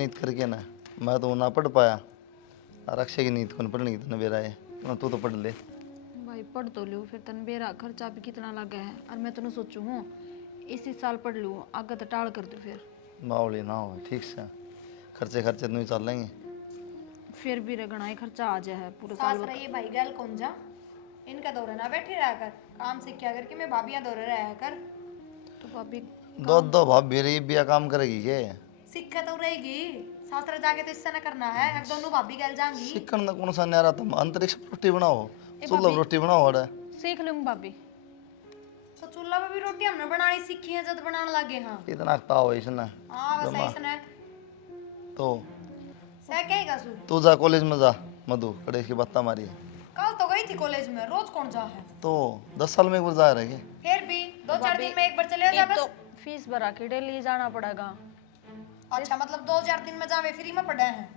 नींद करके ना मैं तो ना पढ़ पाया। और अक्षय की नींद कौन पढ़ने की तने बेरा है ना, तू तो पढ़ ले। भाई पढ़ तो लूँ, फिर तन बेरा खर्चा भी कितना लगा है। और मैं तने सोचू हूँ इसी साल पढ़ लूँ, आगे तो टाल कर दूँ। फिर बावली ना हो ठीक से, खर्चे खर्चे तो नहीं चल लेंगे। फिर भी रगना ही खर्चा आ जाए है पूरे साल सास भर रही भाई गल कौन जा, इनका दौरे ना बैठी रहा कर, काम सीखा कर कि मैं भाभियां दौरे रहा कर। तो भाभी दो काम दो भाभी रही बिया काम करेगी के? सीखा तो रहेगी, सासरा जाके तो इससे ना करना है, अब दोनों भाभी गल जाएंगी। सीखण ना कौन सा न्यारा, तुम अंतरिक्ष पर रोटी बनाओ, ए चूल्हा पर भाभी रोटी बनाओ। अरे सीख लूँगी भाभी। तो चूल्हा पे भी रोटी हमने बनानी सीखी है जब बनाने लगे। हाँ इतना ताव है इसने हाँ बस जमा। ऐसा तो सह कहेगा सू। तू जा कॉलेज में जा मधु, कड़े की बात मारी। कल तो गई थी कॉलेज में, रोज कौन जा है। तो 10 साल में एक बार जा रहे। फिर भी तो 2-4 भाभी दिन में एक बार चले जा एक तो बस। फीस भरा के डेली जाना पड़ेगा। अच्छा मतलब 2-4 दिन में जावे फ्री में पढ़े हैं।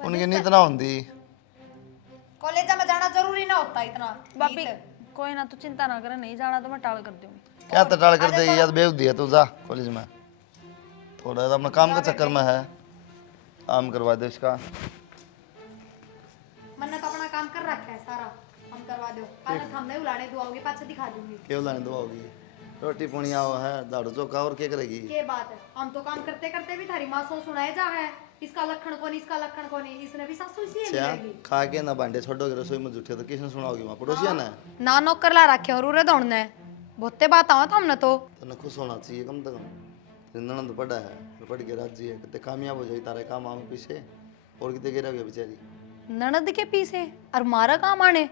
उनकी नींद ना होती। कॉलेज में जाना जरूरी ना होता इतना। भाभी नीत। कोई ना, तू चिंता ना कर, नहीं जाना तो मैं टाल कर दूंगी। क्या तो टाल कर आजा देगी तो- याद बेच दिया। तू जा कॉलेज में, थोड़ा अपना काम के चक्कर में है, काम करवा दे इसका। मैंने तो अपना काम कर रखा है सारा, हम करवा दो। कल हमने उलाने दुआओगे पाछे दिखा दूंगी। केवल लाने दो होगी, रोटी पुणिया हो है, दाड़ू चौका और क्या करेगी। के बात है, हम तो काम करते करते भी थारी माँ सो सुनाए जा है, इसका लक्षण कौन, इसका लक्षण कौन है, इसने भी सासू इसी अच्छा मिलेगी। खा के ना भांडे छोड़ो के रसोई में जुटे तो किसने सुनाओगी? वहाँ पड़ोसिया ने। ना नौकर ला रखे और उरे दौड़ने बहुते बात आओ तो हमने तो। तो खुश होना चाहिए कम से कम। ननद तो पढ़ा है, तो पढ़ के राजी है, कितने कामयाब हो जाए तारे काम आम पीछे, और कितने गिरा गया बेचारी। ननद के पीछे और मारा काम आने,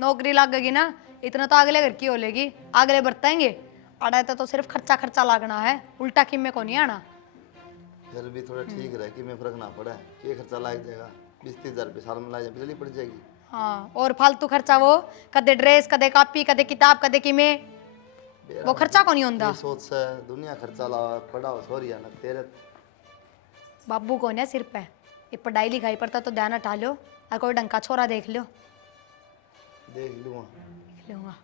नौकरी लग गई ना इतना तो अगले घर की हो लेगी, अगले बरतेंगे। अड़ा तो सिर्फ खर्चा खर्चा लागना है, उल्टा किम को नहीं आना। फिर भी थोड़ा ठीक रहे कि मैं फर्क ना पड़ा है, ये खर्चा लाग जाएगा 20-30 हज़ार रुपये साल में ला जाए, बिजली पड़ जाएगी। हाँ और फालतू खर्चा वो कदे ड्रेस कदे कॉपी कदे किताब कदे किमे, वो खर्चा को नहीं होता। ये सोच से दुनिया खर्चा ला पड़ा हो सोरिया ना तेरे। बाबू कौन है सिर पे, ये पढ़ाई लिखाई पर तो ध्यान हटा लो और कोई ढंग का छोरा देख लो। देख लूँगा देख लूंगा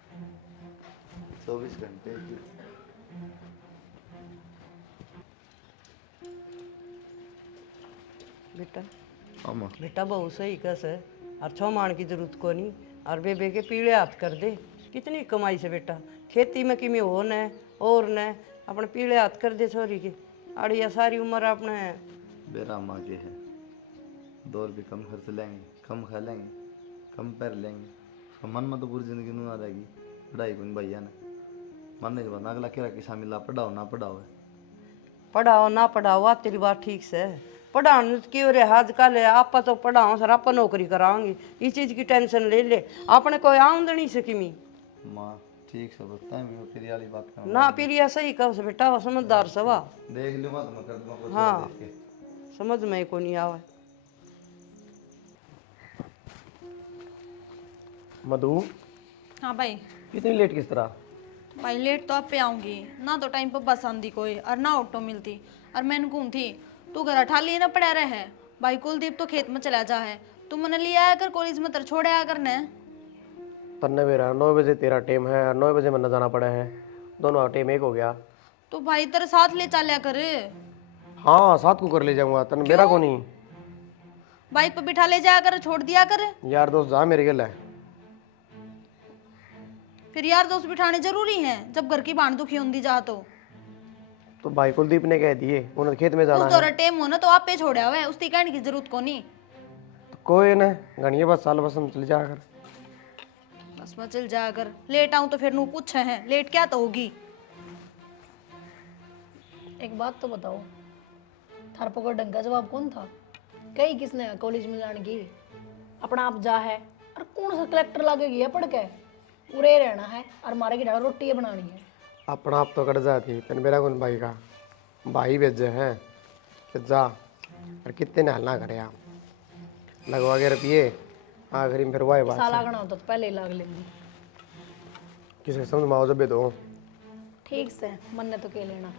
24 घंटे की। बेटा आमा बेटा बहुत सही कस है, और छो मान की जरूरत को नहीं, और बेबे के पीले हाथ कर दे। कितनी कमाई से बेटा, खेती में किमें हो न और न अपने पीले हाथ कर दे छोरी के। और यह सारी उम्र अपने बेरा माँ के है, 2 रुपये कम खर्च लेंगे, कम खा लेंगे, कम पैर लेंगे, उसका मन में तो पूरी जिंदगी नहीं आ रहेगी। पढ़ाई को नहीं भैया ने मानने के बाद अगला क्या कि शामिल ला पढ़ाओ ना पढ़ाओ है। पढ़ाओ ना पढ़ाओ, आ तेरी बात ठीक से है। पढ़ाने की हो रहा आजकल आप तो पढ़ाओ सर, आप नौकरी कराओगे, इस चीज़ की टेंशन ले ले, आपने कोई आमदनी से किमी माँ ठीक से बताए, मैं तेरी वाली बात कर ना। फिर यह सही कहो से बेटा, वो समझदार सवा। देख लूँगा तो मैं कर दूँगा कुछ हाँ देख के। समझ में को नहीं आवे। मधु हाँ भाई। इतनी लेट किस तरह? भाई लेट तो आप पे आऊंगी ना, तो टाइम पर बस आंदी कोई और ना ऑटो मिलती। और मैंने घूम थी तू घर उठा लिए ना पड़ा रहे है। भाई कुलदीप तो खेत में चला जा है, तू मैंने लिया आया कर कॉलेज में तर छोड़े आया करने। तन्ने मेरा 9 बजे तेरा टाइम है और 9 बजे मैंने जाना पड़ा है, दोनों का टाइम एक हो गया। तो भाई तेरे साथ ले चलिया कर, हाँ साथ को कर ले जाऊंगा, तन मेरा को नहीं। बाइक पर बिठा ले जाया कर, छोड़ दिया कर। यार दोस्त जा मेरे गल है। फिर यार दोस्त बिठाने जरूरी हैं जब घर की बाण दुखी होंगी जा तो भाई कुलदीप ने कह दिए उन्हें खेत में उस जाना दौरा है। टेम हो ना तो आप पे छोड़ा हुआ है, उसकी कहने की जरूरत को नहीं। तो कोई ना गणिए बस साल बस हम चले जाकर। बस मैं चल जाया कर, लेट आऊं तो फिर नू पूछे हैं लेट क्या तो होगी। एक बात तो बताओ, थार पर कोई ढंग का जवाब कौन था? कही किसने कॉलेज में जाने की? अपना आप जा है और कौन सा कलेक्टर लागे गया पढ़ के, उरे रहना है और मारे की ढाल रोटी बनानी है। अपना आप तो कट जाती, तन मेरा कौन भाई का भाई भेजे है कि जा, और कितने ने हल्ला करे आप लगवा के रुपये आखिरी में फिर वाई बात साला गना होता तो पहले ही लाग लेंगी। किसे समझ माओ जब दो ठीक से मन ने तो के लेना।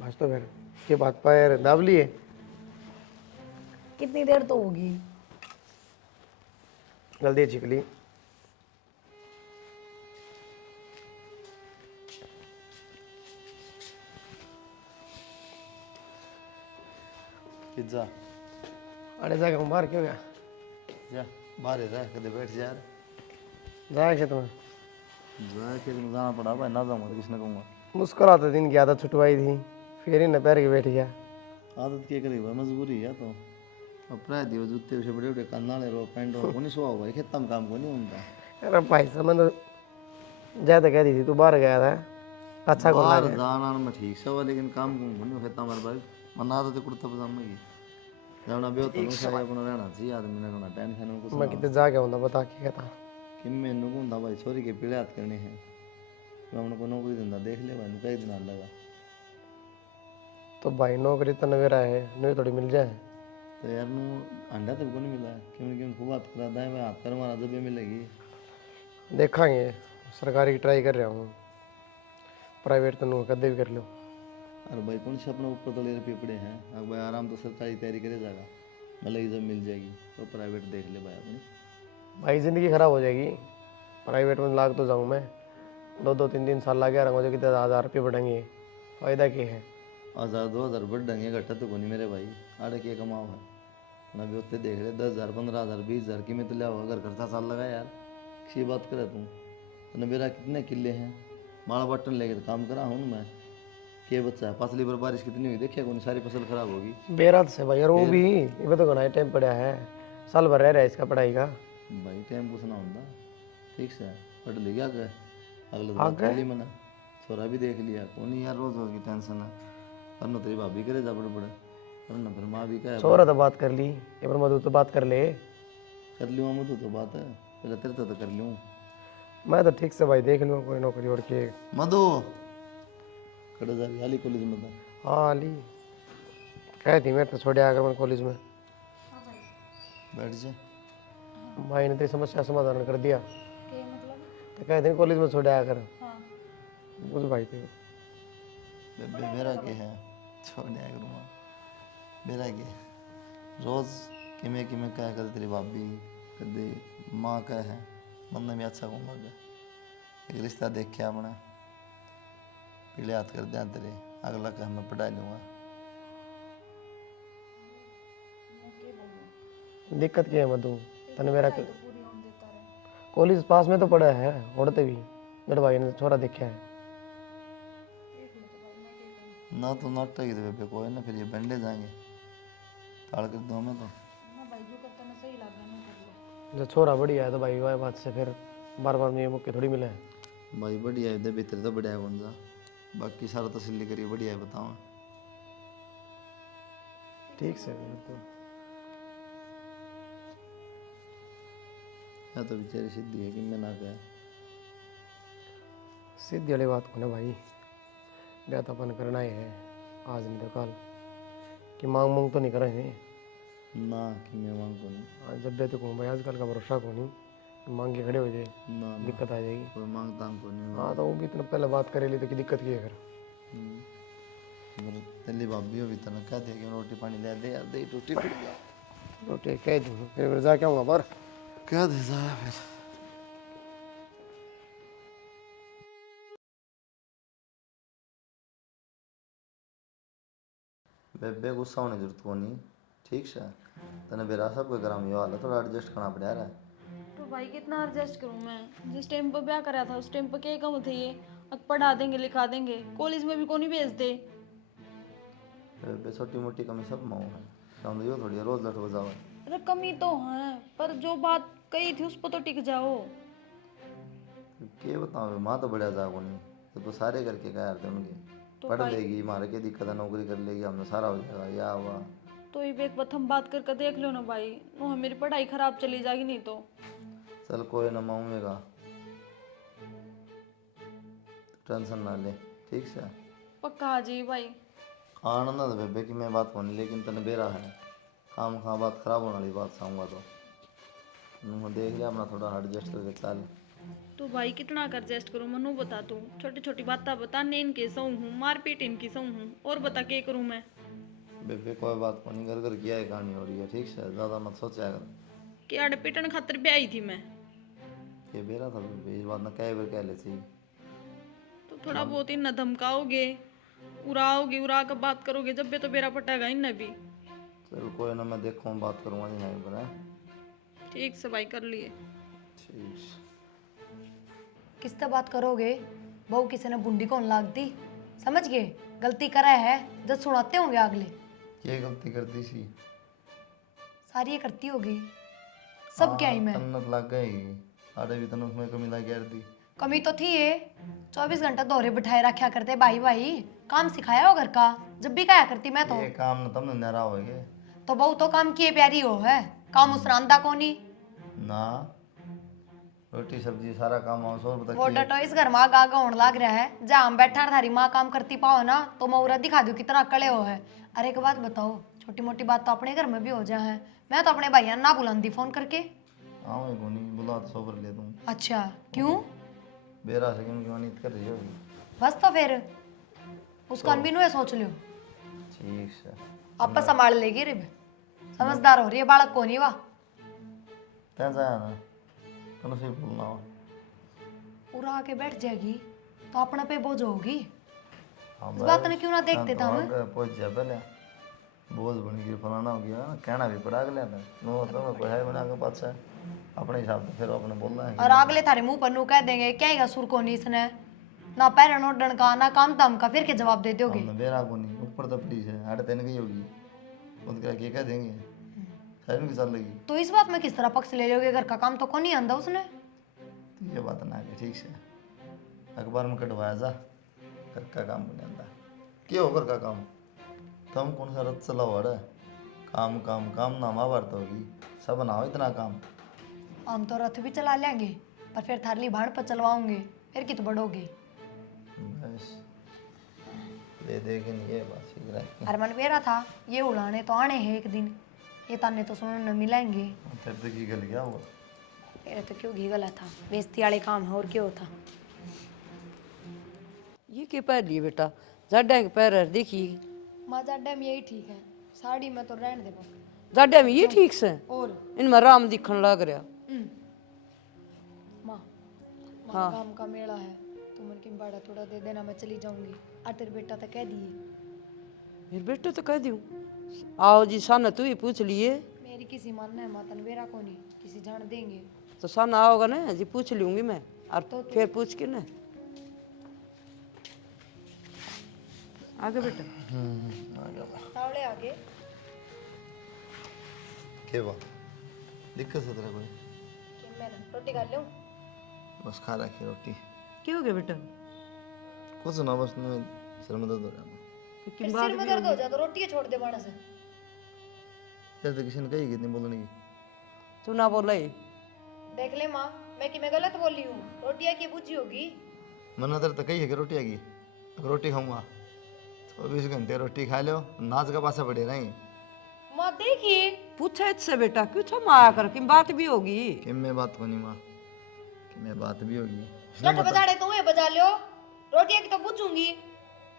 बस तो फिर के बात पैर दाब लिए। कितनी देर तो होगी? जल्दी छिकली। पिज्जा अरे जाके हम बाहर क्यों गया जा बाहर ही रह कदे बैठ जा यार जाए खेत में जाके जाना पड़ा भाई ना जाऊंगा तो किसने कहूँगा मुस्कुराते दिन की आदत छुटवाई थी फिर ही न पैर के बैठ गया आदत क्या करेगा मजबूरी है तो अब प्राय दिवस जूते उसे बड़े बड़े कान नाले रो पैंट और कोनी सुहा हुआ है खेत में काम को नहीं होता अरे भाई साहब मैं तो ज्यादा कह दी थी तू बाहर गया था अच्छा को बाहर जाना में ठीक से हुआ लेकिन काम को नहीं खेता हमारे भाई मना आदत है कुर्ता पजामा की जाना भी होता नहीं साया अपना रहना चाहिए आदमी ने कहना टेंशन को मैं कितने जाके आऊंगा बता के कहता कि मैनू कहता भाई छोरी के पीड़े हाथ करने हैं मैं उनको नौकरी दिंदा देख ले भाई कई दिन हाल लगा तो भाई नौकरी तो नवेरा है नहीं थोड़ी मिल जाए तो यार नू अंडा तो को नहीं मिला है क्यों क्यों खूब बात करा दाएं मैं हाथ कर मारा जब भी मिलेगी देखेंगे सरकारी की ट्राई कर रहा हूँ प्राइवेट तो नू कदे भी कर लो अरे भाई कौन से अपने ऊपर तो ले रुपये पड़े हैं अब भाई आराम तो सरकारी तैयारी करे जाएगा मतलब जब मिल जाएगी तो प्राइवेट देख ले भाई अपनी भाई ज़िंदगी ख़राब हो जाएगी प्राइवेट में लाग तो जाऊँ मैं 2-3 साल लगे रहा मुझे कितने 1000 रुपये बढ़ेंगे फ़ायदा क्या है 1000-2000 बढ़ देंगे घटा तो कोनी मेरे भाई आड़े के कमाओ है ना भी होते देख ले 10,000 15,000 20,000 की में तो लिया होगा घर खर्चा साल लगा यार किसी बात करे तू तो मेरा कितने किले हैं माड़ा बटन लेके तो काम करा हूँ मैं के बच्चा है पसली पर बारिश कितनी हुई देखिए कौन सारी फसल खराब होगी बेरात से भाई और वो भी ये तो घना टाइम पड़ा है साल भर रह रहा है इसका पढ़ाई का भाई टाइम कुछ ना होता ठीक से पढ़ लिया गए अगले तो बात कर ली मैंने छोरा भी देख लिया कौन यार रोज रोज की टेंशन है करना तेरी भाभी करे जा बड़े बड़े करना फिर माँ भी कहे छोरा तो बात कर ली ये पर मधु तो बात कर ले कर लूँ मुझे तो बात है पहले तेरे तो कर लूँ मैं तो ठीक से भाई देख लूँगा कोई नौकरी और के मधु कड़े जा रही हाली कॉलेज में था हाँ अली कह थी मैं तो छोड़े आकर मैं कॉलेज में बैठ जा भाई ने तेरी समस्या समाधान कर दिया के मतलब तो कह थी कॉलेज में छोड़े आकर हाँ बुझ भाई थे बेबे मेरा क्या है छोड़ दिया करूँगा मेरा क्या है रोज़ कि मैं क्या कर तेरी भाभी कदे माँ का है मन में अच्छा कहूँगा एक रिश्ता देख के अपना पीले हाथ कर दिया तेरे अगला कह मैं पढ़ा लूँगा दिक्कत क्या है मधु तने मेरा कॉलेज पास में तो पड़ा है उड़ते भी मेरे भाई ने छोरा देखा है ना तो नाटक ही तो बेबे कोई ना फिर ये बंडे जाएंगे ताड़ कर दूँ मैं तो जो छोरा बढ़िया है तो भाई वह बात से फिर बार बार में ये मौके थोड़ी मिले हैं भाई बढ़िया है भीतर तो बढ़िया है कौन सा बाकी सारा तसल्ली करिए बढ़िया है बताओ ठीक से तो या तो बेचारी सिद्धि है कि मैं ना कहा सीधी वाली बात को ना भाई ब्याह तो अपन करना ही है आज नहीं तो कल कि मांग मांग तो नहीं कर रहे हैं ना कि मैं मांग को नहीं आज जब भी तो कहूँ भाई आजकल का भरोसा को नहीं मांग के खड़े हो जाए ना ना दिक्कत आ जाएगी कोई मांग तांग को नहीं हाँ तो वो भी इतना पहले बात करे ली तो की दिक्कत की है फिर तेली भाभी हो भी तना क्या दे रोटी पानी ले दे यार दे टूटी पड़ गया रोटी कह दूँ फिर जाके आऊँगा पर क्या दे जा फिर बेबे गुस्सा होने की जरूरत को नहीं ठीक से तने बेरा सब कोई गरम ये वाला थोड़ा एडजस्ट करना पड़ा रहा है तो भाई कितना एडजस्ट करूँ मैं जिस टाइम पर ब्याह करा था उस टाइम पर क्या कम थे ये अब पढ़ा देंगे लिखा देंगे कॉलेज में भी कौन नहीं भेज दे बेबे छोटी मोटी कमी सब माओ है समझ यो थोड़ी रोज लठ बजाओ अरे कमी तो है पर जो बात कही थी उस पर तो टिक जाओ के बताओ माँ तो बढ़िया जागो नहीं तो सारे करके क्या यार उनके पढ़ लेगी मारे के दिक्कत है नौकरी कर लेगी हमने सारा हो जाएगा या हुआ तो ये एक बात हम बात करके देख लो ना भाई नो मेरी पढ़ाई खराब चली जाएगी नहीं तो चल कोई ना माऊंगा टेंशन ना ले ठीक से पक्का आ जी भाई आना ना बेबे की मैं बात होनी लेकिन तने बेरा है काम खा बात खराब होने वाली बात चाहूँगा तो मैं देख लिया अपना थोड़ा एडजस्ट करके चल तो भाई कितना कर एडजस्ट करूँ मनु बता तू छोटी छोटी बातें बता ने इनके सौ हूँ मारपीट इनकी सौ हूँ और बता क्या करूँ मैं बेबे कोई बात को नहीं घर घर किया है कहानी हो रही है ठीक से ज़्यादा मत सोचा कर कि आड़े पिटन खातर भी आई थी मैं ये बेरा था बेबे इस बात ना कई बार कह लेती तो थोड़ा बहुत ही न धमकाओगे उड़ाओगे उड़ा कर बात करोगे जब भी तो बेरा पटेगा इन भी चल कोई ना, मैं देखूँ बात करूँगा यहाँ पर है। ठीक से भाई कर लिए। ठीक। किससे बात करोगे? बहू किसी ने बुंडी कौन लागती, समझ गए? गलती करा है जब सुनाते होंगे अगले। ये गलती करती सी। सारी ये करती होगी, सब क्या ही मैं। तन्नत लग गई। आधे भी तन्नत में कमी लग गई। कमी तो थी ये, 24 घंटा दोहरे बिठाए रखा करते भाई भाई, काम सिखाया हो घर का, जब भी कहा करती मैं तो। ये काम न तुमने नारा होगे तो बहू तो काम किए प्यारी हो है, काम उसरांदा कोनी। ना। रोटी सब्जी सारा काम और सौ रुपये वो डटो इस घर में आगा आगा होने लग रहा है, जहाँ हम बैठा थारी माँ काम करती पाओ ना तो मैं उरा दिखा दूँ कितना अकड़े हो है। अरे एक बात बताओ, छोटी मोटी बात तो अपने घर में भी हो जाए है, मैं तो अपने भैया ना बुलाती फोन करके। आओ को नहीं बुला तो सौ कर ले तुम। अच्छा क्यों? बेरा से क्यों नीत कर रही होगी। बस तो फिर उसका भी नु सोच लियो, ठीक से आप संभाल लेगी रिब, समझदार हो रही है बालक को नहीं वा। तैं जाया ना तुम से बोलना हो। पूरा आके बैठ जाएगी तो अपना पे बोझ होगी। हाँ इस बात ने क्यों ना देखते था हम। पहुंच जा पहले बोझ बन गई फलाना हो गया कहना भी पड़ा अगले ने नो तो कोई है बना के पाछा अपने हिसाब से फिर अपने बोलना है। और अगले थारे मुंह पर नु कह देंगे क्या ही सुर को नहीं इसने, ना पैरन ओढ़न का ना काम धाम का, फिर के जवाब दे दोगे। हमने बेरा को नहीं ऊपर तो पुलिस है आड़े तेन गई होगी उनका क्या कह देंगे खैर की चल लगी। तो इस बात में किस तरह पक्ष ले लोगे? घर का काम तो को नहीं आंदा उसने। तो ये बात ना है ठीक से अखबार में कटवाया जा घर का काम को नहीं आता क्या हो घर का काम तुम कौन सा रथ चला हुआ है काम काम काम ना महाभारत होगी सब ना हो इतना काम। हम तो रथ भी चला लेंगे पर फिर थारली भाड़ पर चलवाओगे, फिर कित बढ़ोगे। बस ले देखे नहीं ये बात सीख रहा है। हरमन मेरा था ये उड़ाने तो आने हैं एक दिन, ये ताने तो सुनने मिलेंगे। फिर तो की गल गया हुआ मेरा तो क्यों घी गला था, बेइज्जती वाले काम है और क्यों होता। ये क्या पहन लिए बेटा? जाड्या के पैर देखी। माँ जाड्डा में यही ठीक है, साड़ी में तो रहने दे बस। जाड्या में ये ठीक से और इनमें राम दिखन लग रहा। माँ माँ काम का मेला है, तुम उनकी भाड़ा थोड़ा दे देना, मैं चली जाऊंगी। और तेरे बेटा तो कह दिए। मेरे बेटे तो कह दूँ आओ जी साना तू ही पूछ लिए मेरी किसी मानना है मातन बेरा को नहीं, किसी जान देंगे। तो साना आओगा ना जी पूछ लूंगी मैं और फिर पूछ के ना आगे बेटा। तावड़े आगे के बात दिक्कत से तेरा कोई कि मैं ना रोटी खा लूं। बस खा रखी रोटी क्या हो गया बेटा? कुछ ना बस मैं सिर में दर्द हो रहा तो फिर किन सिर में दर्द हो जाए तो रोटी छोड़ दे मानस। फिर तो किसी ने कही कितनी बोलने की तू ना बोला ही देख ले माँ, मैं कि मैं गलत बोली हूँ, रोटियाँ की बुझी होगी। मैंने तेरे तो कही है कि रोटी आएगी रोटी खाऊंगा 24 घंटे रोटी खा लो नाच का पासा पड़े नहीं। माँ देखिए पूछा इससे बेटा क्यों था माया कर कि बात भी होगी। कि मैं बात को नहीं माँ कि मैं बात भी होगी लठ बजाड़े तो ये बजा लो, रोटियाँ की तो बुझूंगी।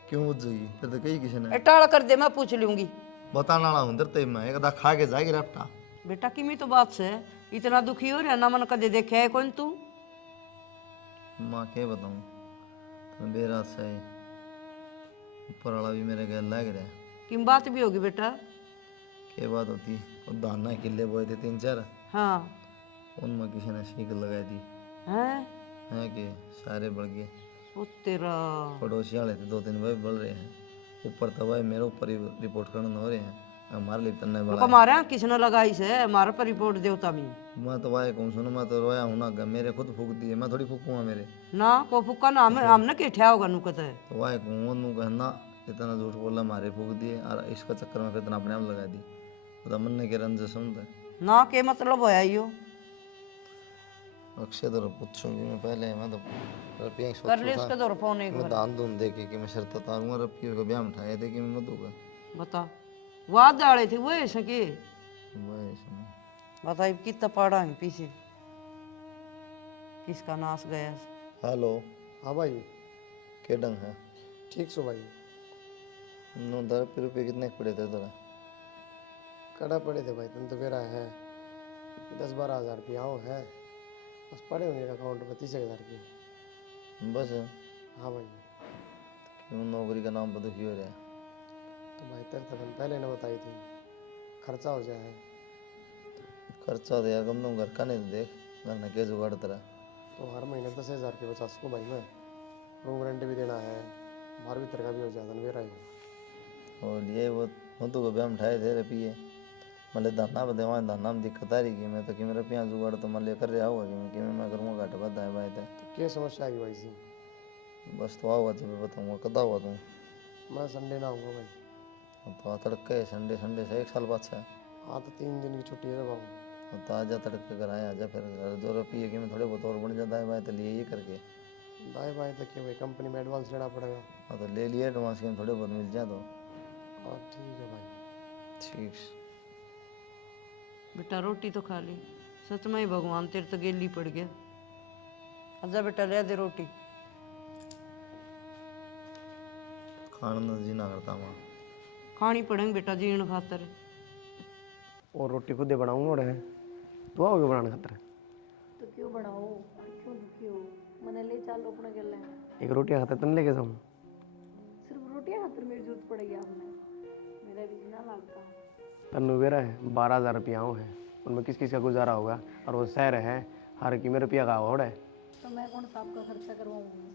क्यों बुझ जाएगी फिर तो कही किसी ने टाड़ा कर दे मैं पूछ लूंगी। बताना वाला हूँ तेरे मैं एक खा के जाएगी रफ्ता बेटा किमी तो बात से इतना दुखी हो रहा ना मन कदे देखे है कौन तू। माँ क्या बताऊँ तो बेरात से ऊपर वाला भी मेरे घर लग रहा है। किम बात भी होगी बेटा। क्या बात होती और दाना किले बोए थे 3-4 हाँ उनमें किसी ने सीख लगा दी हैं है कि सारे बढ़ गए। वो तेरा पड़ोसी वाले थे 2-3 भाई बढ़ रहे हैं ऊपर तो भाई मेरे ऊपर ही रिपोर्ट करने हो रहे हैं हमारे लिए तन्ने बड़ा हमारे यहाँ किसने लगाई से हमारे पर रिपोर्ट देवता भी मैं तो भाई कहूँ सुनो मैं तो रोया हूँ ना मेरे खुद फूक दिए मैं थोड़ी फूकूंगा मेरे ना को फुक्का ना हमने के ठया होगा नुकत है। तो भाई कहूँ नू कहना इतना झूठ बोला हमारे फूक दिए और इसका चक्कर में फिर इतना अपने आप लगा दी तो मन ने के रंज सुनता ना के मतलब होया यो अक्षय तो पूछूंगी मैं पहले मैं तो रुपये कर ले इसके दौर फोन एक मैं दान दून दे के कि मैं शर्त उतारूंगा रुपये को ब्याह में उठाए थे कि मैं मत दूंगा बता वाद डाले थे वो ऐसे के भाई सुनो बता कितना पड़ा है पीछे किसका नाश गया। हेलो हाँ भाई के डंग है ठीक सो भाई। 9 रुपये कितने के पड़े थे तेरा कड़ा पड़े थे भाई तुम तो मेरा है 10-12 हज़ार रुपया आओ है बस पड़े होंगे अकाउंट में 30,000 की। बस हाँ भाई क्यों नौकरी का नाम पर दुखी हो रहा है तो भाई तेरे तो मैंने पहले ने बताई थी खर्चा हो जाए। खर्चा तो यार कम तुम घर का नहीं तो देख घर में क्या जुगाड़ तेरा। तो हर महीने 10,000 रुपये बचा सको भाई मैं। रूम रेंट भी देना है, बाहर भीतर का भी हो जाता मेरा ही। और ये वो तो कभी हम उठाए थे रुपये मतलब धरना बदे वहाँ धरना में दिक्कत आ रही कि मैं तो कि मेरा रुपया जुगाड़ तो मैं लेकर रहा होगा कि मैं करूँगा घट बता है भाई तो तो क्या समस्या आएगी भाई जी? बस तो आओगा तो मैं बताऊँगा कदा हुआ तुम मैं संडे ना आऊँगा भाई। तो आ तड़के संडे संडे से 1 साल बाद से हाँ तो 3 दिन की छुट्टी है जब आऊँ। तो आजा तड़के कर आए आजा फिर 2 रुपये कि मैं थोड़े बहुत और बन जाता है भाई तो लिए ये करके दाएँ बाएँ तक के भाई कंपनी में एडवांस लेना पड़ेगा। हाँ तो ले लिए एडवांस के थोड़े बहुत मिल जाए तो हाँ ठीक है भाई। ठीक। बेटा रोटी तो खा ली। सच में ही भगवान तेरे तो गेली पड़ गया। आजा बेटा ले दे रोटी। खाना जी ना करता माँ खानी पड़ेंगे बेटा जीण खातर। और रोटी खुद ही बनाऊंगा और तो आओगे बनाने खातर। तो क्यों बनाओ और क्यों दुखी हो? मैंने ले चालो अपने गले एक रोटी खाते तुम लेके जाऊँ। सिर्फ रोटियां खातर मेरी जरूरत पड़ेगी आपने। मेरा भी जीना लगता है। तन्नू बेरा है 12,000 रुपया है, उनमें किस किस का गुजारा होगा। और वो शहर है हर की में रुपया का होड़ है। तो मैं कौन सा आपका खर्चा करवाऊंगी?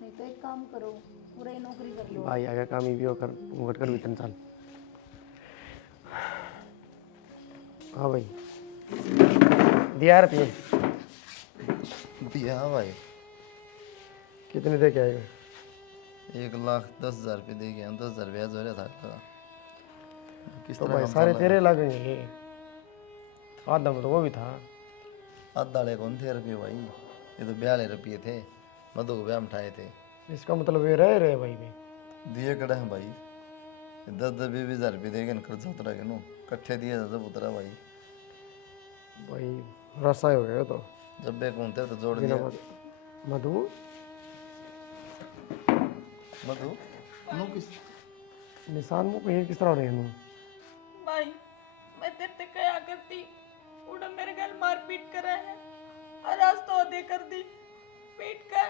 नहीं तो एक काम करो, पूरा ही नौकरी कर लो। भाई आगे काम ही भी होकर घट कर भी 3 साल। हाँ भाई दिया रुपये दिया भाई कितने दे के आएगा? 1,10,000 रुपये दे गया 10,000 ब्याज हो रहा था लगा। किस तो तरह भाई काम सारे चल तेरे लगेंगे। आधा में तो वो भी था। आधा ले कौन थे रुपये भाई ये तो 42 रुपये थे मधु को ब्याह में उठाए थे। इसका मतलब ये रहे भाई भी। दिए कड़ा है भाई 10-20 हज़ार रुपये देगा खर्चा उतरा के नो कट्ठे दिए जब उतरा भाई। भाई रसा हो गया तो जब बे कौनते तो जोड़ बिना दिया मधु मधु नो किस निशान मुँह पे किस तरह रहे हैं भाई मैं तेरे से क्या करती उड़ा मेरे घर मार पीट करे है और आज तो दे कर दी पीट कर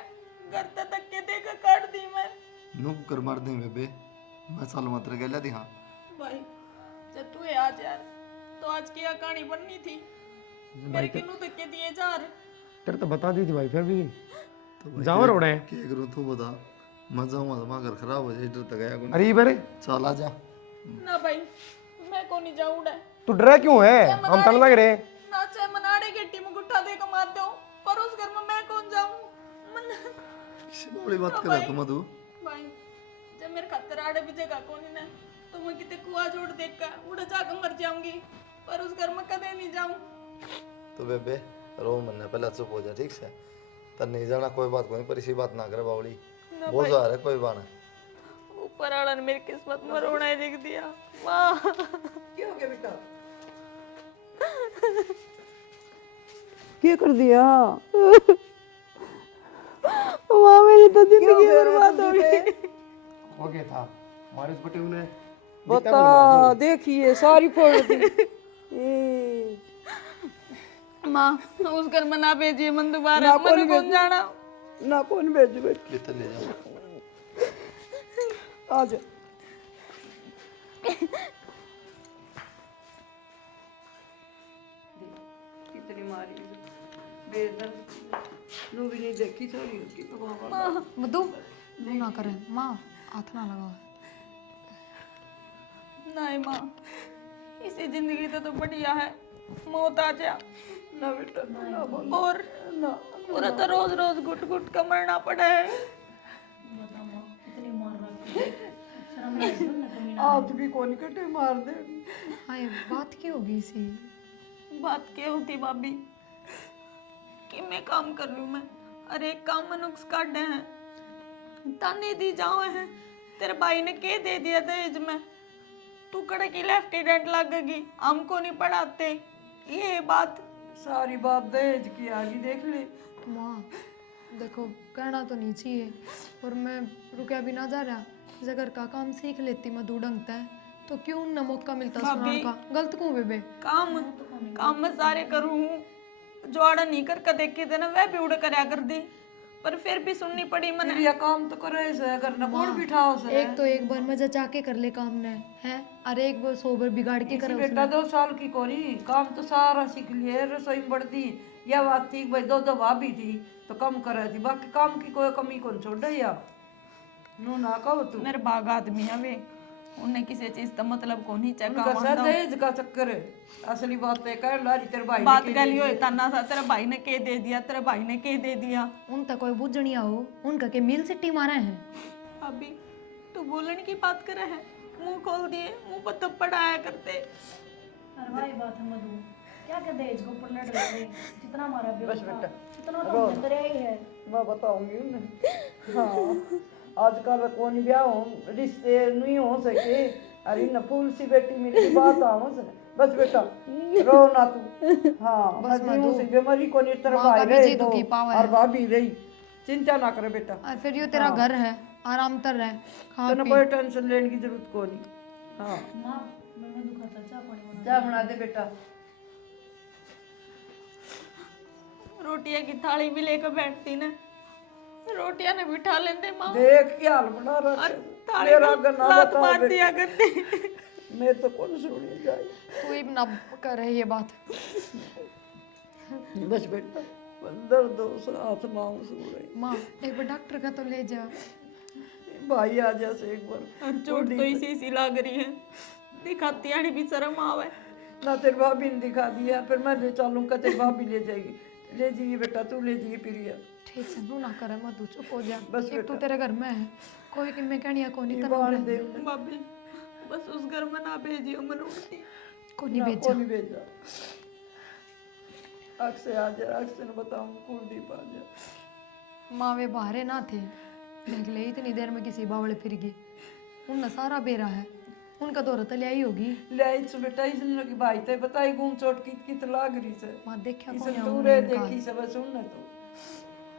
घर तक के देकर काट दी मैं। नो कर मार दे बेबे मैं साल मात्र गया दी हाँ भाई जब तू है आज यार तो आज की यह कहानी बननी थी मेरे किन्नू धक्के दिए जा रहे। तेरे तो बता दी थी भाई फिर भी जाओ रोड़े। क्या करूँ तू बता मैं जाऊँगा तो घर खराब हो जाए इधर तक आया कौन अरे बरे चल आ जा ना भाई मैं को नहीं जाऊंगा तू डरा क्यों है? हम तन लग रहे। ना चाहे मनाड़े के टीम गुट्ठा दे के मार दो पर उस घर में मैं कौन जाऊं बड़ी बात कर रहा तू मधु। भाई जब मेरे खातर आड़े भी जगह कौन ना तो मैं कितने कुआ जोड़ देख कर उड़ा जाकर मर जाऊंगी पर उस घर में कदे नहीं जाऊं। तो बेबे रो मन पहले चुप हो जा ठीक से तर नहीं जाना कोई बात कोई पर इसी बात ना करे बावली बहुत जा रहा है कोई बात ऊपर आड़ा ने मेरी किस्मत में रोना ही लिख दिया। वाह क्या हो गया बेटा? क्या कर दिया? वाह मेरी तो जिंदगी बर्बाद हो गई। हो गया था मारिस बटे उन्हें बता देखिए सारी फोड़ दी। माँ उस घर में ना भेजिए मन दोबारा मैंने कौन जाना ना कौन भेज बेटा ले ले जा आ जा। कितनी मारी बेदर्द नू भी नहीं देखी सारी उसकी तो बाबा। मधु वो ना करें माँ हाथ ना लगाओ। नहीं माँ इसी जिंदगी तो बढ़िया है मौत आ जा ना बेटा ना बोल और ना पूरा तो रोज रोज घुट घुट का मरना पड़ा है। हाथ भी कौन कटे मार दे। हाय बात की होगी सी? बात क्या होती भाभी कि मैं काम कर लूँ मैं अरे एक काम में नुक्स काटे हैं ताने दी जाओ हैं तेरे भाई ने के दे दिया दहेज में तू कड़े की लेफ्टिनेंट लगेगी हमको नहीं पढ़ाते ये बात सारी बात दहेज की आगे देख ले। माँ देखो कहना तो नहीं चाहिए और मैं रुका भी ना जा रहा जगर का काम सीख लेती मधु ढंगता है तो क्यों न मौका मिलता सुनाने का। गलत क्यों बेबे? काम मैं सारे करूँ जो आड़ा नहीं कर देखे थे ना वह भी उड़ कर दी पर फिर भी सुननी पड़ी मैंने। ये काम तो करे से करना बोर्ड बिठाओ से एक तो एक बार मजा चाके कर ले काम ने है, और एक बार 100 बार बिगाड़ के इसी करे बेटा 2 साल की कोरी काम तो सारा सीख लिए, रसोई में बढ़ती या बात थी भाई 2 भाभी थी तो कम करे थी, बाकी काम की कोई कमी कौन छोड़ या नू ना कहो तू। मेरे बाग आदमी है वे, उन्हें किसी चीज का मतलब को नहीं चाहिए। उनका सर दहेज का चक्कर है, असली बात है कह लारी तेरे भाई ने बात की कर दी लियो है। ताना था, तेरे भाई ने के दे दिया, तेरे भाई ने के दे दिया। उन तक कोई बुझनिया हो, उनका के मिल सिट्टी मारा है। अभी तू बोलने की बात करे है, मुंह खोल दिए, मुंह पर थप्पड़ आया करते। अरे भाई बात है मधु, क्या क्या दहेज के ऊपर लड़ रहे हैं? जितना हमारा भी बस था बेटा, उतना तो हमने करे ही है। मैं बताऊंगी उन्हें। हाँ आजकल कौन ब्याह हो रिश्ते नहीं हो सके, अरे न फूल सी बेटी मेरी बात आओ से बस बेटा रो ना तू। हाँ मैं जीऊं सी बीमारी को नहीं तेरा भाई रहे तो और भाभी रही, चिंता ना करे बेटा। और फिर यो तेरा घर है, आराम तर रहे, खा तने कोई टेंशन लेने की जरूरत को नहीं। हाँ माँ मैं मधु खाता चाय पानी बना। चाय बना दे बेटा। रोटियां की थाली भी लेकर बैठती ना, रोटियां ने बिठा लेंदे माँ, देख क्या हाल बना और रहा थाली मेरा को गन्ना लात बता मार दिया करते। मैं तो कौन सुनी जाए। तू ही ना कर रही ये बात। बस बेटा दर्द हो साथ मांग सो रही। माँ एक बार डॉक्टर का तो ले जा। भाई आ जैसे एक बार और चोट तो इसी सी लग रही है, दिखाती आनी भी शर्म आवे। ना तेरी भाभी ने दिखा दिया, फिर मैं ले चलूंगा तेरी भाभी ले जाएगी, ले जाइए बेटा तू ले जाइए प्रिया। ठीक से नू ना करे मधु, चुप हो जा। बस एक तू तेरे घर में है, कोई कि मैं कहनिया को नहीं बाण दे भाभी बस उस घर में ना भेजियो मन उठती। को नहीं ना भेजा। को नहीं भेजा। अक्सर आ जा, अक्सर ने बताऊं कुलदीप आ जा। माँ वे बाहरे ना थे, देख ले इतनी देर में किसी बावड़े फिर गई। उन सारा बेरा है, उनका दौरा तो आई होगी। ले आई सु बेटा इसने की भाई ते बताई घूम चोट की लाग रही से। माँ देखा इसने कौन तू रे देखी से बस उन्हें तो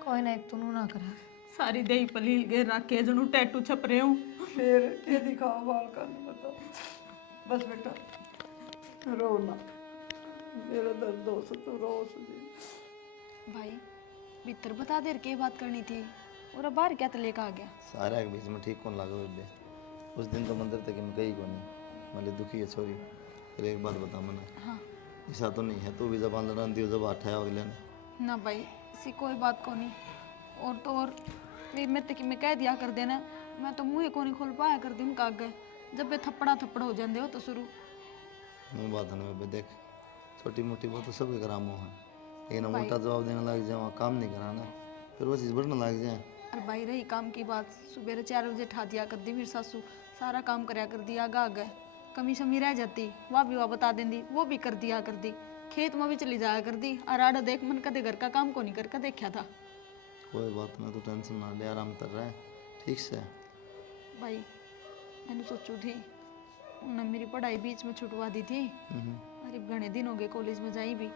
कोई ना, एक तू नू ना करा। सारी दही पलील गे रखे जनु टैटू छप रहे हूँ। फिर क्या दिखाओ बाल का नहीं बताओ। बस बेटा रो ना, मेरा दर्द हो से तो रो से। भाई भीतर बता देर के बात करनी थी और अब बाहर क्या तो लेकर आ गया। सारा के बीच में ठीक कौन लगा बेबे, उस दिन तो मंदिर तक मैं गई को नहीं, मतलब दुखी है छोरी। फिर एक बात बता मना, हाँ ऐसा तो नहीं है तू भी जबान लड़ान दियो जब आठा हो गया ना भाई, ऐसी कोई बात को नहीं। और तो और मैं तक मैं कह दिया कर देना, मैं तो मुँह को नहीं खोल पाया कर दी उनका आगे, जब वे थप्पड़ा थप्पड़ हो जाते हो तो शुरू। नहीं बात है ना बेबे, देख छोटी मोटी बात तो सबके करामो है, लेकिन हम उल्टा जवाब देने लग जाए, काम नहीं कराना फिर वो चीज़ बढ़ने लग जाए। अरे भाई रही काम की बात, सुबह 4 बजे ठा दिया कर दी मेरी सासू, सारा काम कराया कर दिया, आगा आगे कमी शमी रह जाती वह भी वह बता देंदी, वो भी कर दिया कर दी, खेत में भी चली जाया कर दी। और आड़ा देख मन कदे घर का काम को नहीं करके देखा था। कोई बात ना, तू टेंशन ना ले, आराम कर रहा है ठीक से। भाई मैंने सोचू थी उन्होंने मेरी पढ़ाई बीच में छुटवा दी थी, अरे घने दिन हो गए कॉलेज में जाई भी,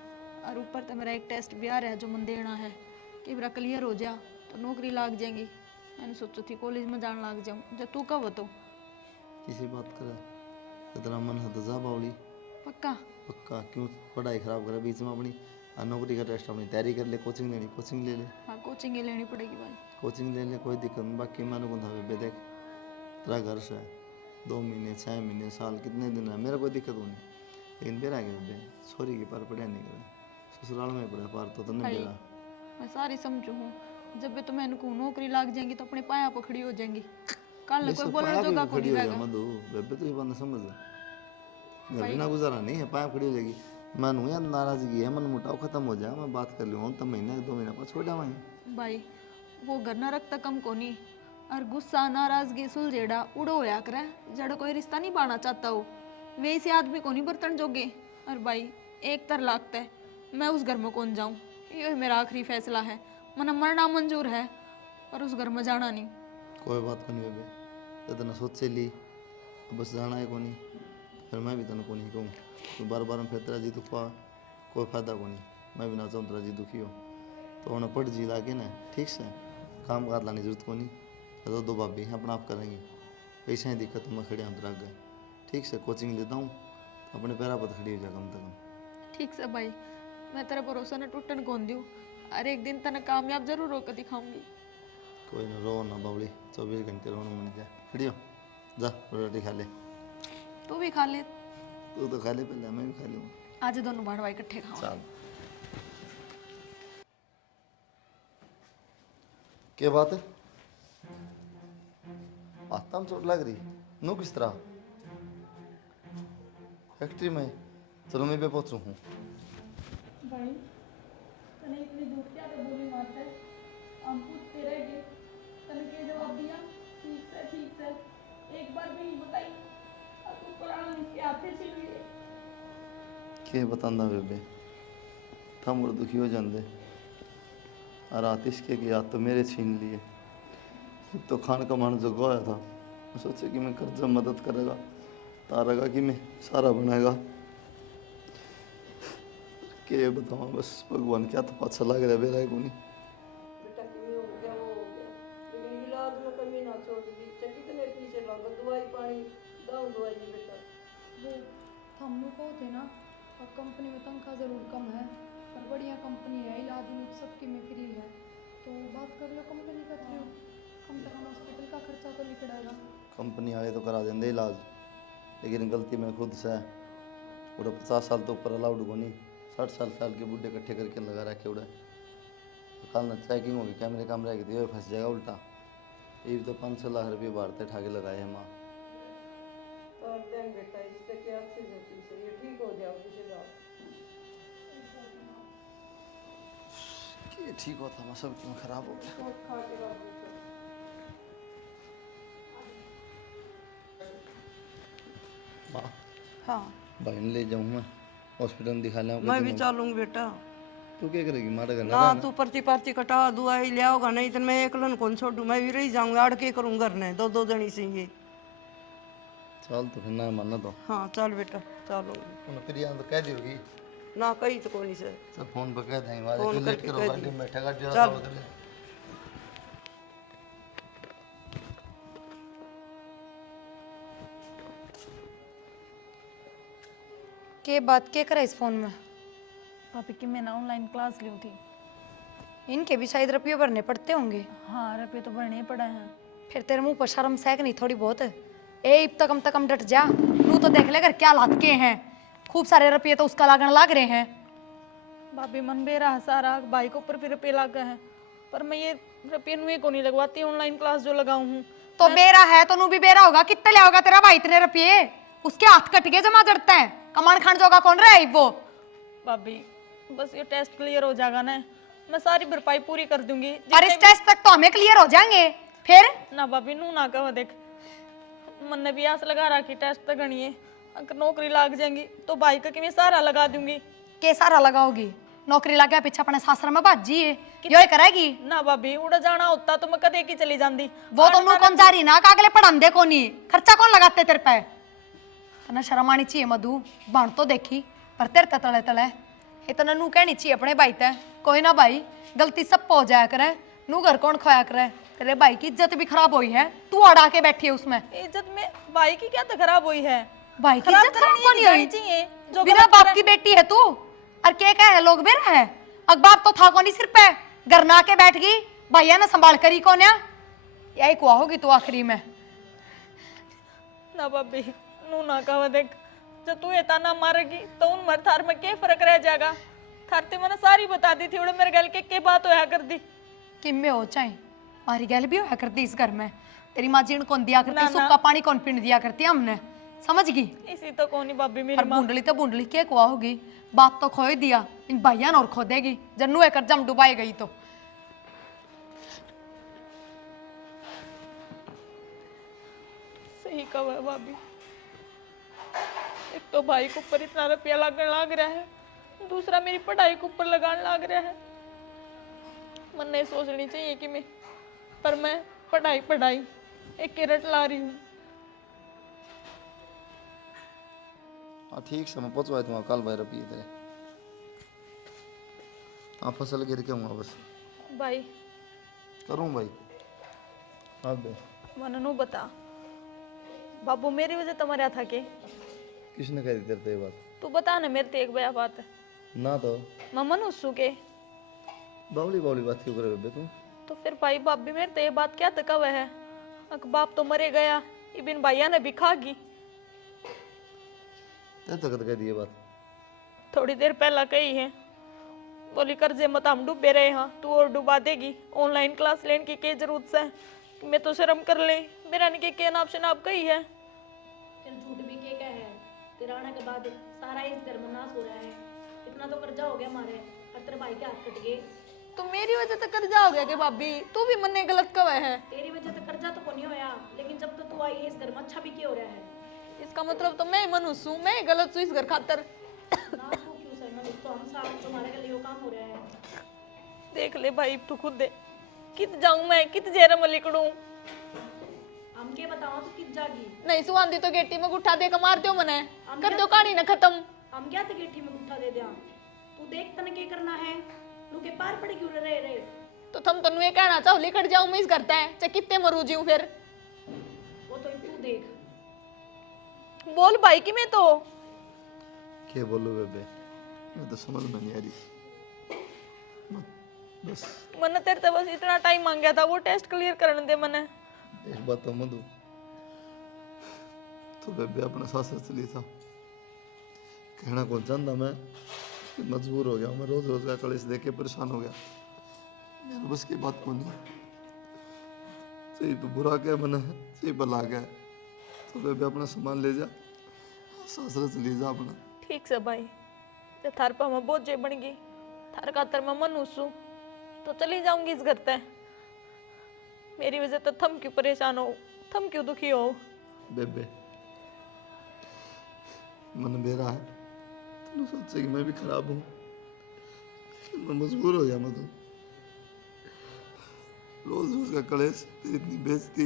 और ऊपर तो मेरा एक टेस्ट भी आ रहा है जो मन देना है कि मेरा क्लियर हो जा तो नौकरी लाग जाएंगी। मैंने सोचो थी कॉलेज में जाने लग जाऊँ, जब तू कब हो तो किसी बात करे इतना मन है तो जा बावली पक्का। पक्का, क्यों पढ़ाई खराब करे बीच में अपनी, नौकरी का टेस्ट अपनी तैयारी कर ले, कोचिंग लेनी कोचिंग ले ले, हाँ कोचिंग ही लेनी पड़ेगी भाई। कोचिंग ले ले कोई दिक्कत नहीं। बाकी मैंने कौन था बेबे, देख तेरा घर से 2 महीने 6 महीने साल कितने दिन है, मेरा कोई दिक्कत नहीं, लेकिन बेरा के बेबे छोरी की पार पढ़ा नहीं करे, ससुराल में पढ़ा पार तो नहीं बेरा। मैं सारी समझू हूँ, जब भी तुम्हें इनको नौकरी लाग जाएंगी तो अपने पाया पर खड़ी हो जाएंगी, कल कोई बोलने जोगा को नहीं रहेगा। मधु बेबे तो ये बात समझ, घर बिना गुजारा नहीं है, पाया खड़ी हो जाएगी। मन हूँ यार नाराजगी है, मन मुटाव खत्म हो जाए, मैं बात कर लूँ तो महीने 2 महीने पर छोड़ा वहीं। भाई वो घर न रखता कम को नहीं, और गुस्सा नाराजगी सुलझेड़ा उड़ो होया करे, जड़ कोई रिश्ता नहीं बाना चाहता हो वैसे आदमी को नहीं बर्तन जोगे। और भाई एक तर लागता है, मैं उस घर में कौन जाऊँ, ये मेरा आखिरी फैसला है, मन मरना मंजूर है पर उस घर में जाना नहीं। कोई बात को नहीं बेबे, इतना सोच से ली बस जाना है को नहीं, फिर मैं भी तेन को नहीं कहूँ तो बार बार फिर तेरा जी दुखा कोई फायदा को नहीं, मैं भी ना चाहूँ तेरा जी दुखी हो तो उन्हें पढ़ जी लागे ना ठीक से, काम काज लाने की जरूरत को नहीं, तो 2 भाभी अपना आप करेंगे, पैसा ही दिक्कत मैं खड़े हम तेरा गए ठीक से, कोचिंग लेता हूँ अपने पैरा पर खड़ी हो जाए कम से कम। ठीक से भाई, मैं तेरा भरोसा न टूटन कौन दूँ, और एक दिन तना कामयाब जरूर होकर दिखाऊंगी। कोई ना, रो ना बावली, 24 घंटे रोना मन क्या खड़ी हो, जा रोटी खा ले। तू भी खा ले। तू तो खा ले पहले, मैं भी खा लूँ। आज दोनों भाई इकट्ठे खाओ। चल। क्या बात है? आता चोट लग रही, नो किस तरह? फैक्ट्री में? चलो मैं पे पहुंचू हूँ। भाई तने इतनी दूर क्या तो बोली मारता है, हम पूछते रह गए, तने के जवाब दिया ठीक से, एक बार भी नहीं बताई, और तू कुरान के आते छीन लिए। के बतांदा बेबे, थम और दुखी हो जांदे, और आतिश के याद तो मेरे छीन लिए। एक तो खान कमाने जो गया था, मैं सोचे कि मैं कर्जा मदद करेगा, तारेगा कि मैं सारा बनाएगा। के बताऊँ बस, भगवान क्या तो अच्छा लग रहा है बेरा को नहीं। बेटा किमी हो गया वो हो गया, लेकिन इलाज में कमी ना छोड़ दी। कितने पीछे लगा दवाई पानी दाऊ दवाई नहीं बेटा। वो हमने को थे ना, और कंपनी में तनख्वाह ज़रूर कम है पर बढ़िया कंपनी है, इलाज उलाज सबके में फ्री है, तो बात कर लो कंपनी का थ्रू, कम से कम हॉस्पिटल का खर्चा तो निकलेगा। कंपनी वाले तो करा देंगे इलाज, लेकिन गलती मैं खुद से है। पूरा 50 साल तो ऊपर अलाउड को नहीं, 60 साल के बूढ़े इकट्ठे करके लगा रखे उड़ा। तो कल ना चेकिंग होगी क्या मेरे कमरे की, तो फंस जाएगा उल्टा। ये भी तो 5-6 लाख रुपये भारते ठाके लगाए हैं माँ। और देंगे बेटा, इससे क्या अच्छे से पीछे ये ठीक हो जाओ किसी बात। ये ठीक होता मैं सब क्यों खराब हो गया। तो खा के रख दो। माँ हाँ भाई ने ले जाऊँ मैं हॉस्पिटल में दिखा लें। मैं भी चलूंगी बेटा। तू क्या करेगी मारे घर ना तू पर्ची पर्ची कटा दवाई ले आओगा, नहीं तो मैं एकलन कौन छोड़ू, मैं भी रही जाऊंगा। अड़ के करूँ घर ने दो जनी से ये। चल तो फिर ना मानना तो हाँ चल बेटा चलूंगी। उन्हें फिर यहाँ तो कह दी होगी। ना कही तो कोनी से सर फोन पर कह देंगे बाद फोन में लेट करके करो कह गाड़ी दी। में बैठा गाड़ी चल। के बात के करा इस फोन में? पापी की मैं ना ऑनलाइन क्लास ली थी। इनके भी शायद रुपये भरने पड़ते होंगे। हाँ रुपये तो भरने ही पड़े हैं। फिर तेरे मुंह पर शर्म सहक नहीं थोड़ी बहुत? ए इब तक हम डट जा, तू तो देख ले कर क्या हालात के हैं, खूब सारे रुपये तो उसका लागण लाग रहे हैं। भाभी मन बेरा है सारा, भाई को ऊपर भी रुपये लग गए हैं, पर मैं ये रुपये नुए को नहीं लगवाती, ऑनलाइन क्लास जो लगाऊं हूँ। तो बेरा है तो नू भी बेरा होगा, कितने ले होगा तेरा भाई इतने रुपये? उसके हाथ कट के जमा जड़ता है, कमान खान जोगा कौन रहा है वो? भाभी बस ये टेस्ट क्लियर हो जाएगा ना, मैं सारी भरपाई पूरी कर दूंगी। और इस टेस्ट तक तो हमें क्लियर हो जाएंगे फिर। ना भाभी नू ना कहो, देख मन ने भी आस लगा रखी टेस्ट तक गणिए, अगर नौकरी लाग जाएंगी तो भाई का कि मैं सारा लगा दूंगी। के सारा लगाओगी? नौकरी लग गया पीछे अपने सासरा में बाजी है, यो करेगी ना भाभी उड़ जाना होता तो मैं कदे की चली जाती। वो तो नू कौन जा रही ना, कागले पढ़ान दे कोनी, खर्चा कौन लगाते तेरे पे? तना शर्म आनी चाहिए मधु, बाण तो देखी पर तेरे तले तले इतना नू कहनी चाहिए अपने भाई ते, कोई ना भाई गलती सब हो जाया करे, नू घर कौन खोया करे, तेरे भाई की इज्जत भी खराब हुई है, तू अड़ा के बैठी है उसमें। इज्जत में भाई की क्या तो खराब हुई है? भाई की खराब इज्जत खराब करनी कौन नहीं हुई? चाहिए, जो बिना गलत बाप करे- की बेटी है तू, और के कह है लोग बेरा है, अब बाप तो था कौन सिर पे, घर ना के बैठ गई, भैया ने संभाल करी कौन है? यही कुआ होगी तू आखिरी में। ना भाभी नू ना कहो, देख जब तू ये ताना मारेगी तो उन मर थार में क्या फर्क रह जाएगा? थारते मैंने सारी बता दी थी, उड़े मेरे गल के बात होया कर दी। कि में हो चाहे मारी गैल भी होया करती इस घर में, तेरी माँ जीण कौन दिया करती, ना, सूखा पानी कौन पीने दिया करती हमने, समझ गई? इसी तो कौन भाभी मेरी और बूंडली तो बूंडली के कुआ होगी, बात तो खोई दिया, इन भैया और खो देगी जन्नू एक जम डुबाई गई तो। सही कहा है भाभी, एक तो भाई को ऊपर इतना रुपया लगने लग रहा है, दूसरा मेरी पढ़ाई को ऊपर लगाने लग रहा है। मन नहीं सोचनी चाहिए कि मैं, पर मैं पढ़ाई एक केरट ला रही हूँ। हाँ ठीक से मैं पहुँचवाए तुम्हारा कल भाई रुपये तेरे। हाँ फसल गिर के हूँ बस भाई करूँ भाई। हाँ बे मन नू बता, बाबू मेरी वजह तुम्हारा था के? किसने कह दी तेरे तो ये बात? तू बता ना मेरे ते एक बया बात है। ना तो ममन उसू के बावली बावली बात क्यों करे बेबे तू? तो फिर भाई बाप भी मेरे तो ये बात क्या तक है। अक बाप तो मरे गया, इबिन भैया ने भी खागी। क्या तकत कह दी ये बात? थोड़ी देर पहला कही है, बोली कर्जे मत हम डूबे रहे हाँ, तू और डुबा देगी। ऑनलाइन क्लास लेने की क्या जरूरत है, मैं तो शर्म कर ले। मेरा ने के नाप से नाप कही है। फिर झूठ भी के क्या है, तेरे आने के बाद सारा इस घर में नाश हो रहा है। इतना तो कर्जा हो गया हमारे, और तेरे भाई के हाथ कट गए। तो मेरी वजह से कर्जा हो गया कि भाभी? तू भी मन्ने गलत कब है? तेरी वजह से कर्जा तो को नहीं होया, लेकिन जब तो तू आई है इस घर में अच्छा भी क्या हो रहा है। इसका मतलब तो मैं मनुष्य हूँ, मैं गलत हूँ इस घर खातर। ना तू क्यों सहमत, तो हम साथ तुम्हारे के लिए वो काम हो रहा है। देख ले भाई तू खुद दे, कित जाऊं मैं, कित जेरा में लिकड़ूं। हम के बताओ तू कित जागी। नहीं सुआंदी तो गेटी में उठा दे के मार दो मने, कर दो कहानी ना खत्म। हम क्या तगेठी में गुट्ठा दे दिया, तू देख तने के करना है। तू के पार पड़े क्यों रहे रे। तो थम तनु ये कहना चाहो लिकड़ जाऊं मैं इस करता है, चाहे कितने मरू जीऊं फिर। वो तो तू देख। बोल भाई कि मैं तो क्या बोलूं बेबे, मैं तो समझ में नहीं आ रही। बस मैंने तेरे से बस इतना टाइम मांगा था, वो टेस्ट क्लियर करने दे मैंने। एक बात तो मधु, तो बेबे अपने सासर चली था, कहना कौन चाहता मैं, मजबूर हो गया मैं। रोज रोज का कलेश देख के परेशान हो गया, मेरे बस की बात को नहीं। चाहिए तो बुरा क्या बना है, चाहिए भला क्या है, तो बेबे अपना सामान ले जा, सासर चली जा अपना। ठीक से भाई, जब थार पर मैं बोझ बन गई, थार खातर मैं मनुष्य तो चली जाऊंगी इस घर तक। मेरी वजह तो थम क्यों परेशान हो, थम क्यों दुखी हो? बेबे मन मेरा है, तूने सोचा कि मैं भी खराब हूँ, मैं मजबूर हो गया मधु। रोज रोज का कलेश, तेरी इतनी बेइज्जती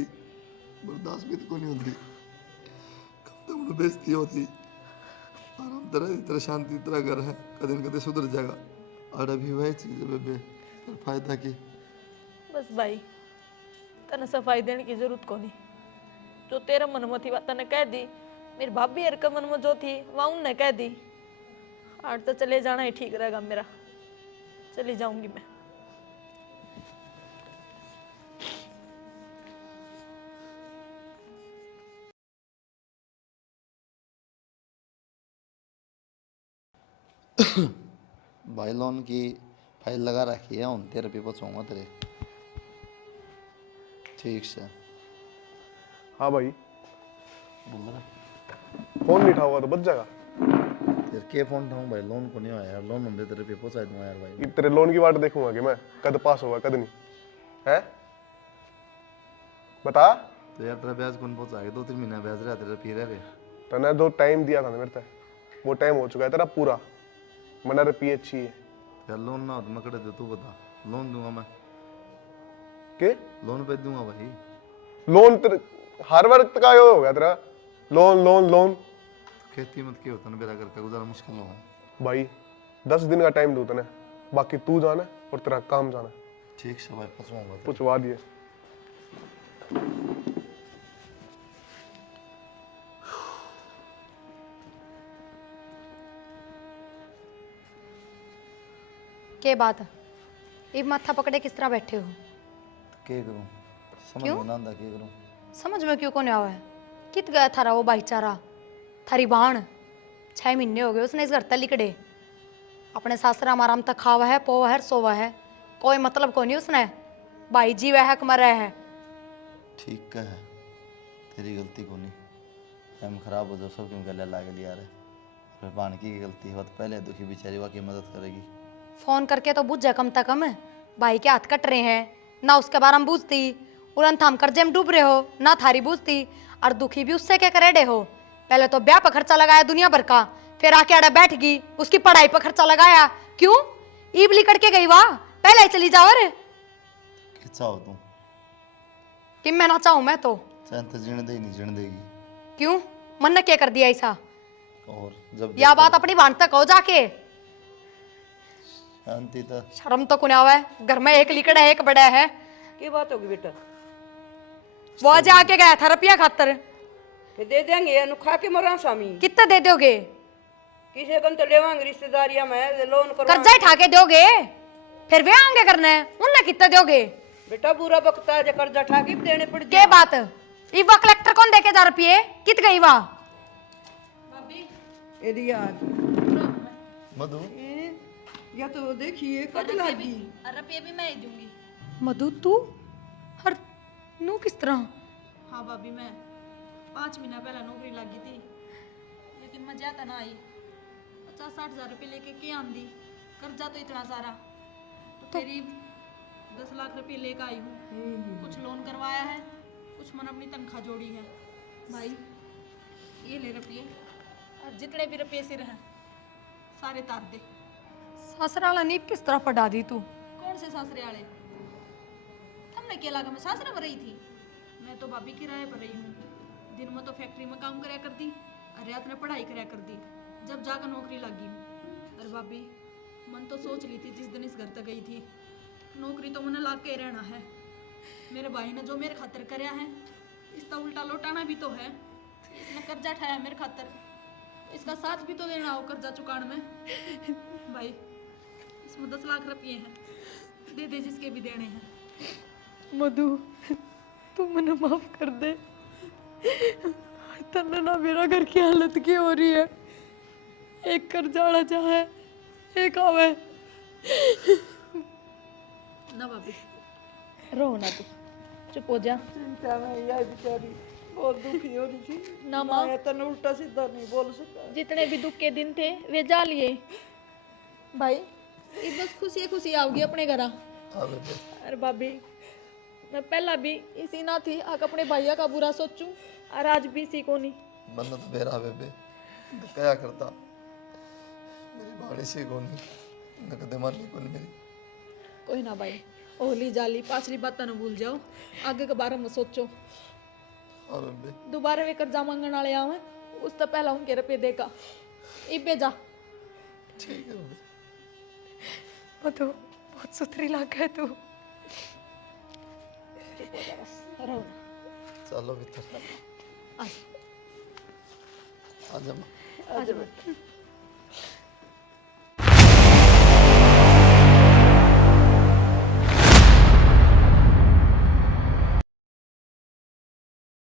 बर्दाश्त भी तो नहीं होती। कब तक मुझे बेइज्जती होती, आराम तरह शांति तरह घर है, कदे न कदे सुधर जाएगा। और अभी वही चीज है बेबे, फिर फायदा की। बस भाई तने सफाई देने की जरूरत को नहीं, जो तेरे मन में थी बात तने कह दी। मेरी भाभी हर के मन में जो थी वह उनने कह दी। आज तो चले जाना ही ठीक रहेगा मेरा, चली जाऊंगी मैं। भाई लोन की फाइल लगा रखी है, उन तेरे पे पहुंचाऊंगा तेरे। ठीक से हाँ भाई, बोल रहा फोन नहीं उठाओगा तो बच जाएगा। तेरे के फोन उठाऊं भाई, लोन को नहीं आया यार, लोन होंगे तेरे पे पहुंचा दूंगा यार भाई। कि तेरे लोन की वाट देखूंगा कि मैं कद पास होगा कद नहीं है। बता, तो यार तेरा ब्याज कौन पहुंचा के, 2-3 महीना ब्याज रहा तेरा पी रहे। तने जो टाइम दिया था ना मेरे से, वो टाइम हो चुका है तेरा पूरा। मना रे पीए चाहिए यार लोन ना हो तो मैं कड़े दे, तू बता। लोन दूंगा मैं, के लोन पे दूंगा भाई। लोन तेरे हर वक्त का हो गया तेरा, लोन लोन लोन। खेती मत क्यों होता ना, मेरा घर का गुजारा मुश्किल हो है भाई 10 दिन का टाइम दू तने, बाकी तू जाना और तेरा काम जाना। ठीक से भाई पहुंचाऊंगा। पूछवा दिए। के बात ये माथा पकड़े किस तरह बैठे हो? क्या करूं, समझ क्यों? में ना आंदा क्या करूं। समझ में क्यों को नहीं आवा है? कित गया थारा वो भाईचारा, थारी बाण 6 महीने हो गए उसने इस घर तक लिकड़े। अपने सासरा माराम तक खावा है, पोवा है, सोवा है, कोई मतलब को नहीं उसने। भाई जी वह है मरा है। ठीक का है, तेरी गलती को नहीं। टाइम खराब हो जाओ सब क्यों गले लागे लिया रहे, फिर बानकी की गलती है, तो पहले दुखी बेचारी वाकई मदद करेगी। फोन करके तो बुझ जा कम तक कम। भाई के हाथ कट रहे हैं ना, उसके बारे में बूझती। उड़न थाम कर्जे में डूब रहे हो ना, थारी बूझती। और दुखी भी उससे क्या करे हो। पहले तो ब्याह पर खर्चा लगाया दुनिया भर का, फिर आके अड़ा बैठ गई, उसकी पढ़ाई पर खर्चा लगाया। क्यों ईबली करके गई वाह, पहले ही चली जाओ। रे क्या हो तू, कि मैं ना चाहूं मैं तो चाहे तो जीने दे, नहीं जीने देगी। क्यों मन ने क्या कर दिया ऐसा? और जब या बात अपनी बांध तक हो जाके। शांति तो शर्म तो कुने आवा है, घर में एक लिकड़ा है एक बड़ा है। की बात होगी बेटा? वो आज आके गया था रुपया खातर। फिर दे देंगे, अनु खा के मरा स्वामी। कितना दे दोगे? किसी कन तो लेवांगे रिश्तेदारियां में लोन करो। कर्जा ही ठाके दोगे? फिर वे आगे करना है उनने कितना दोगे? बेटा बुरा बकता है, जो कर्जा ठाकी देने पड़ के बात इवा कलेक्टर कौन देके जा रुपये कित गई वा? एदी याद मधु या तो देखिए कद लागी। और रुपये भी मैं ही दूंगी। मधु तू हर नू किस तरह? हाँ भाभी, मैं 5 महीना पहले नौकरी लगी थी, लेकिन मजा तो ना आई। 50-60 हजार रुपये लेके क्या आंदी, कर्जा तो इतना सारा, तो करीब 10 लाख रुपये लेकर आई हूँ। कुछ लोन करवाया है, कुछ मन अपनी तनख्वाह जोड़ी है। भाई ये ले रुपये, और जितने भी रुपये सिर हैं सारे तार दे। ससुराला नीप किस तरह पढ़ा दी तू? कौन से सासरे वाले? हमने क्या लगा मैं सासरे में रही थी? मैं तो भाभी किराए पर रही हूँ। दिन में तो फैक्ट्री में काम कराया करती और रात में पढ़ाई कराया करती, जब जाकर नौकरी लगी। अरे भाभी, मन तो सोच ली थी जिस दिन इस घर तक गई थी, नौकरी तो मैंने लाग के रहना है। मेरे भाई ने जो मेरे खातिर कराया है, इसका उल्टा लौटाना भी तो है। इसने कर्जा उठाया मेरे खातिर, इसका साथ भी तो देना हो कर्जा चुकाने में। भाई इसमें 10 लाख रुपये हैं, दे दे जिसके भी देने हैं। मधु तू मने माफ कर दे। तन्ने ना मेरा घर की हालत की हो रही है, एक कर जाना चाहे एक आवे। ना भाभी रो ना, तू चुप हो जा। चिंता में यह बेचारी बहुत दुखी हो रही थी ना माँ, मैं तने उल्टा सीधा नहीं बोल सका। जितने भी दुख के दिन थे वे जा लिए। भाई ये बस खुशी खुशी आओगी अपने घर। हाँ बेबे, अरे भाभी, मैं पहला भी इसी ना थी आक अपने भैया का बुरा सोचूं, और आज भी इसी को नहीं। मन तो बेरा बेबे, तो क्या करता मेरी बाड़ी से कौन नकदे मारनी कौन मेरी। कोई ना भाई, ओली जाली पाछली बातें न भूल जाओ, आगे के बारे में सोचो। हाँ बेबे, दोबारा वे कर्जा मांगने वाले आवे, उस तो पहला उनके रुपये देगा। इबे जा। ठीक है बेबे। मधु बहुत सुथरी लग है तू। रो ना। चलो भीतर आ आ जा माँ। जा बेटा।